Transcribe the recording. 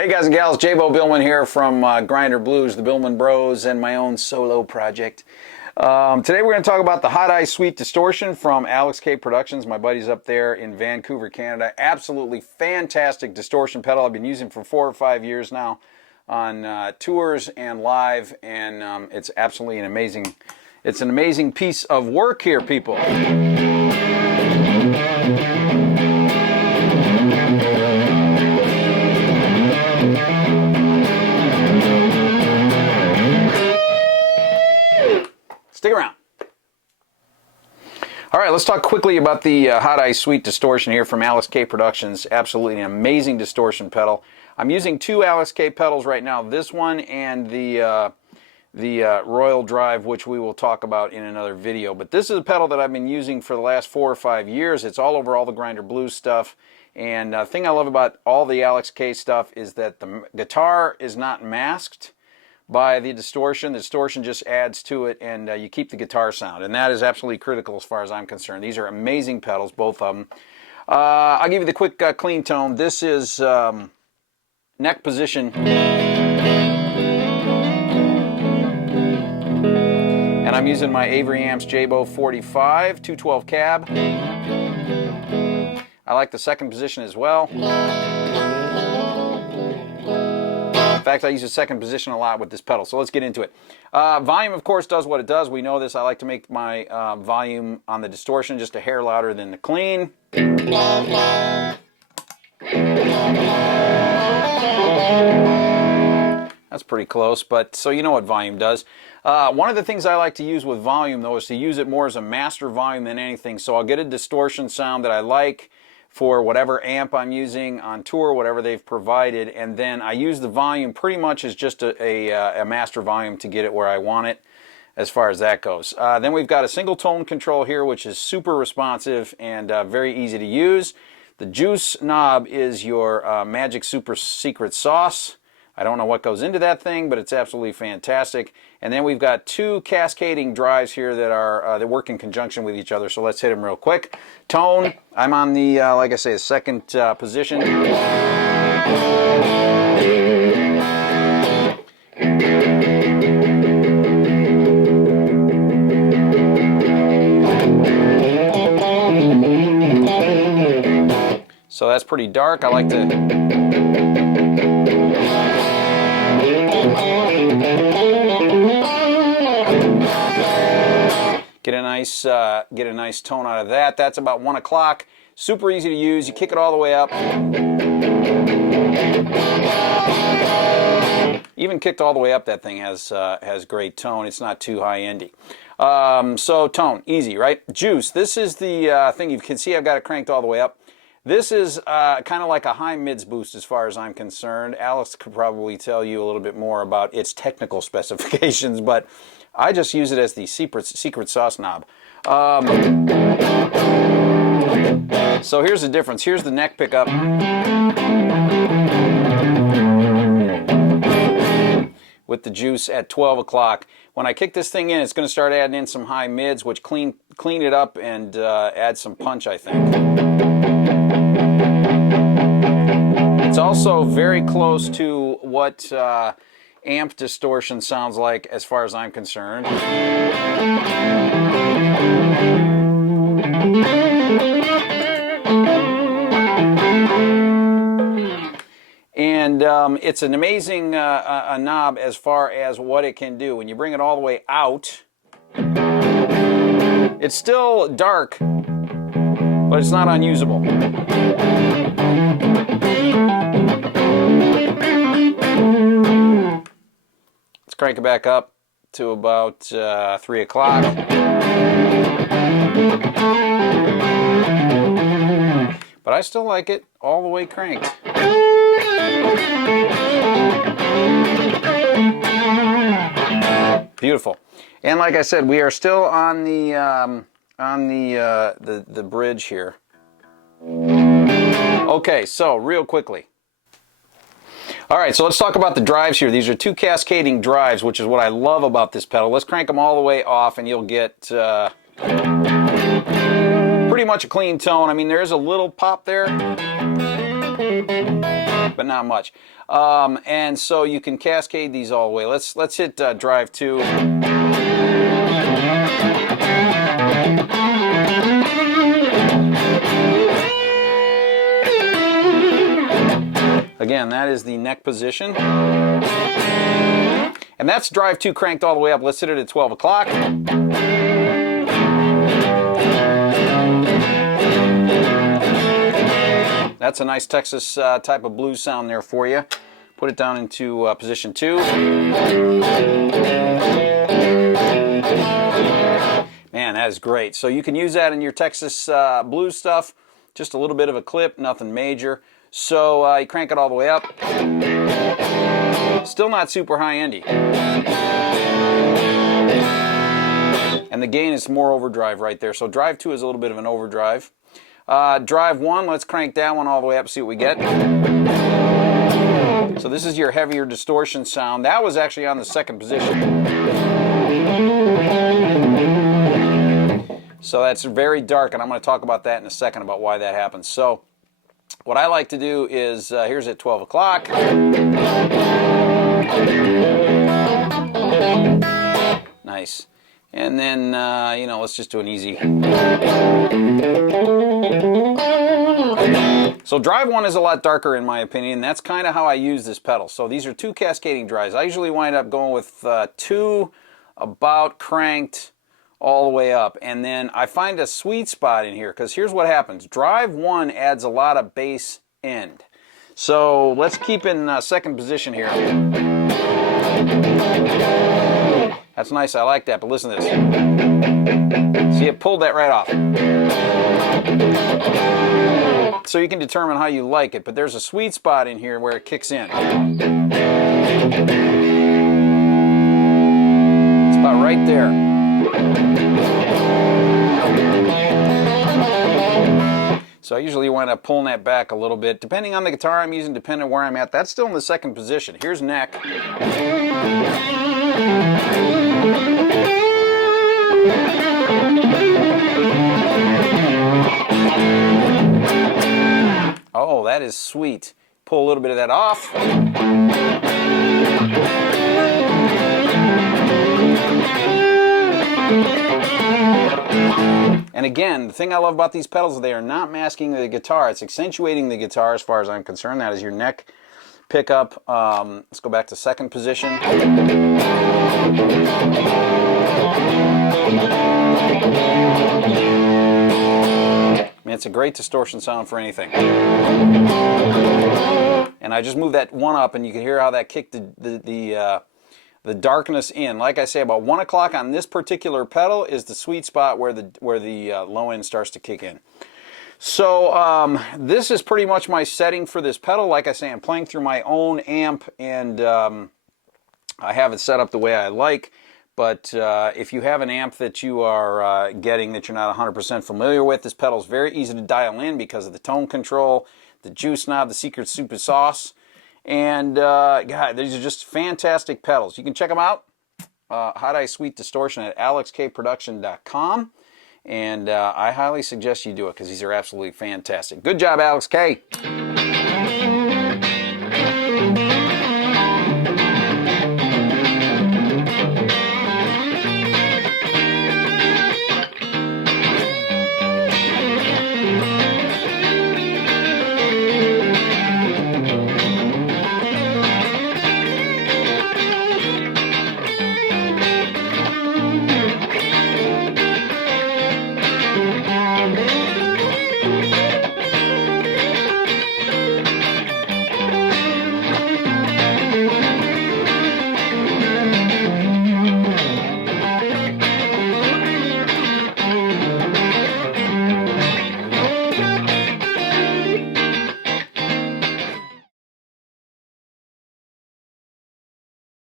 Hey guys and gals, Jabo Bihlman here from Grinder Blues, the Bihlman Bros, and my own solo project. Today we're going to talk about the Hot Ice Sweet Distortion from Aleks K Productions. My buddy's up there in Vancouver, Canada. Absolutely fantastic distortion pedal. I've been using for 4 or 5 years now on tours and live, and it's absolutely it's an amazing piece of work here, people. Stick around. All right, let's talk quickly about the Hot Ice Sweet Distortion here from Aleks K Productions. Absolutely an amazing distortion pedal. I'm using two Aleks K pedals right now. This one and the Royal Drive, which we will talk about in another video. But this is a pedal that I've been using for the last 4 or 5 years. It's all over all the Grinder Blues stuff. And the thing I love about all the Aleks K stuff is that the guitar is not masked by the distortion. The distortion just adds to it, and you keep the guitar sound, and that is absolutely critical as far as I'm concerned. These are amazing pedals, both of them. I'll give you the quick clean tone. This is neck position, and I'm using my Avery amps Jabo 45 212 cab. I like the second position as well. In fact, I use the second position a lot with this pedal, so let's get into it. Volume, of course, does what it does. We know this. I like to make my volume on the distortion just a hair louder than the clean. That's pretty close, but so you know what volume does. One of the things I like to use with volume, though, is to use it more as a master volume than anything. So I'll get a distortion sound that I like for whatever amp I'm using on tour, whatever they've provided, and then I use the volume pretty much as just a master volume to get it where I want it as far as that goes. Then we've got a single tone control here, which is super responsive and very easy to use. The juice knob is your magic super secret sauce. I don't know what goes into that thing, but it's absolutely fantastic. And then we've got two cascading drives here that are that work in conjunction with each other. So let's hit them real quick. Tone, I'm on the, like I say, the second position. So that's pretty dark. I like to get a nice tone out of that. That's about 1 o'clock. Super easy to use. You kick it all the way up. Even kicked all the way up, that thing has great tone. It's not too high-endy. So tone, easy, right? Juice. This is the thing. You can see I've got it cranked all the way up. This is kind of like a high mids boost as far as I'm concerned. Aleks could probably tell you a little bit more about its technical specifications, but I just use it as the secret sauce knob. So here's the difference. Here's the neck pickup. With the juice at 12 o'clock. When I kick this thing in, it's going to start adding in some high mids, which clean it up and add some punch, I think. It's also very close to what amp distortion sounds like as far as I'm concerned. And it's an amazing a knob as far as what it can do. When you bring it all the way out, it's still dark, but it's not unusable. Let's crank it back up to about 3 o'clock. But I still like it all the way cranked. Beautiful. And like I said, we are still on the bridge here. Okay, so real quickly. All right, so let's talk about the drives here. These are two cascading drives, which is what I love about this pedal. Let's crank them all the way off, and you'll get pretty much a clean tone. I mean, there is a little pop there. but not much. And so you can cascade these all the way. Let's hit drive 2. Again, that is the neck position. And that's drive 2 cranked all the way up. Let's hit it at 12 o'clock. That's a nice Texas type of blues sound there for you. Put it down into position 2. Man, that is great. So you can use that in your Texas blues stuff. Just a little bit of a clip, nothing major. So you crank it all the way up. Still not super high-endy. And the gain is more overdrive right there. So drive 2 is a little bit of an overdrive. Drive 1, let's crank that one all the way up, see what we get. So this is your heavier distortion sound. That was actually on the second position. So that's very dark, and I'm going to talk about that in a second, about why that happens. So what I like to do is, here's at 12 o'clock. Nice. And then, you know, let's just do an easy. So drive 1 is a lot darker in my opinion. That's kind of how I use this pedal. So these are 2 cascading drives. I usually wind up going with 2 about cranked all the way up. And then I find a sweet spot in here, because here's what happens. Drive 1 adds a lot of bass end. So let's keep in second position here. That's nice, I like that, but listen to this. See, it pulled that right off. So you can determine how you like it, but there's a sweet spot in here where it kicks in. It's about right there. So I usually wind up pulling that back a little bit, depending on the guitar I'm using, depending on where I'm at. That's still in the second position. Here's neck. Oh, that is sweet. Pull a little bit of that off. And again, the thing I love about these pedals is they are not masking the guitar. It's accentuating the guitar as far as I'm concerned. That is your neck pickup. Let's go back to second position. I mean, it's a great distortion sound for anything. And I just moved that one up, and you can hear how that kicked the darkness in. Like I say, about 1 o'clock on this particular pedal is the sweet spot where the low end starts to kick in. So this is pretty much my setting for this pedal. Like I say, I'm playing through my own amp, and I have it set up the way I like. But if you have an amp that you are getting that you're not 100% familiar with, this pedal is very easy to dial in because of the tone control, the juice knob, the secret super sauce. And God, these are just fantastic pedals. You can check them out. Hot Ice Sweet Distortion at alekskproduction.com. And I highly suggest you do it, because these are absolutely fantastic. Good job, Aleks K.